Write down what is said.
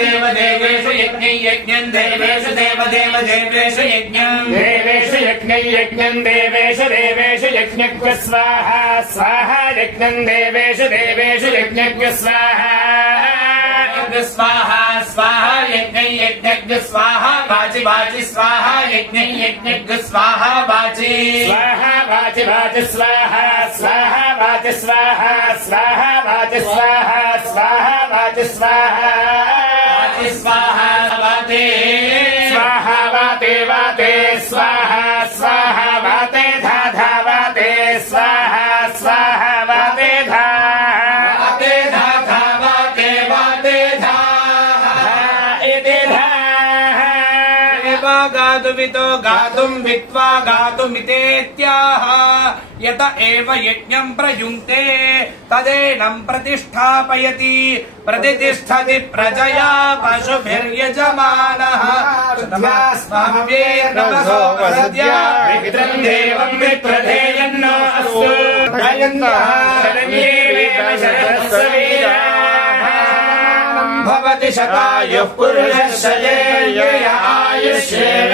देव देवेषु यज्ञै यज्ञं देवेषु देव देव देवेषु यज्ञं देवेषु यज्ञै यज्ञं देवेषु देवेषु यज्ञज्ञ स्वाहा स्वाहा यज्ञं देवेषु देवेषु यज्ञज्ञ स्वाहा स्वाहा स्वाहा यज्ञै यज्ञज्ञ स्वाहा वाचि वाचि स्वाहा यज्ञै यज्ञज्ञ स्वाहा वाचि स्वाहा वाचि वाचि स्वाहा स्वाहा वाचि स्वाहा स्वाहा वाचि स्वाहा स्वाहा वाचि स्वाहा वाचि स्वाहा वाते स्वाहा वाते वाते स्वाहा स्वाहा वाते धा धा वाते स्वाहा स्वाहा वाते धा वाते धा धा वाते वाते धा इति धा गातुमितो गातुं वित्वा गातुमितेत्याह यत एव यज्ञं प्रयुङ्क्ते तदेनं प्रतिष्ठापयति प्रतिष्ठति प्रजया पशुभिर्यजमानः तस्मास्माभ्येर्नमसो वसद्या विक्रं देवं विप्रधेयन्नो अस्तु भवति शतायुः पुरुषस्य आयुष्येव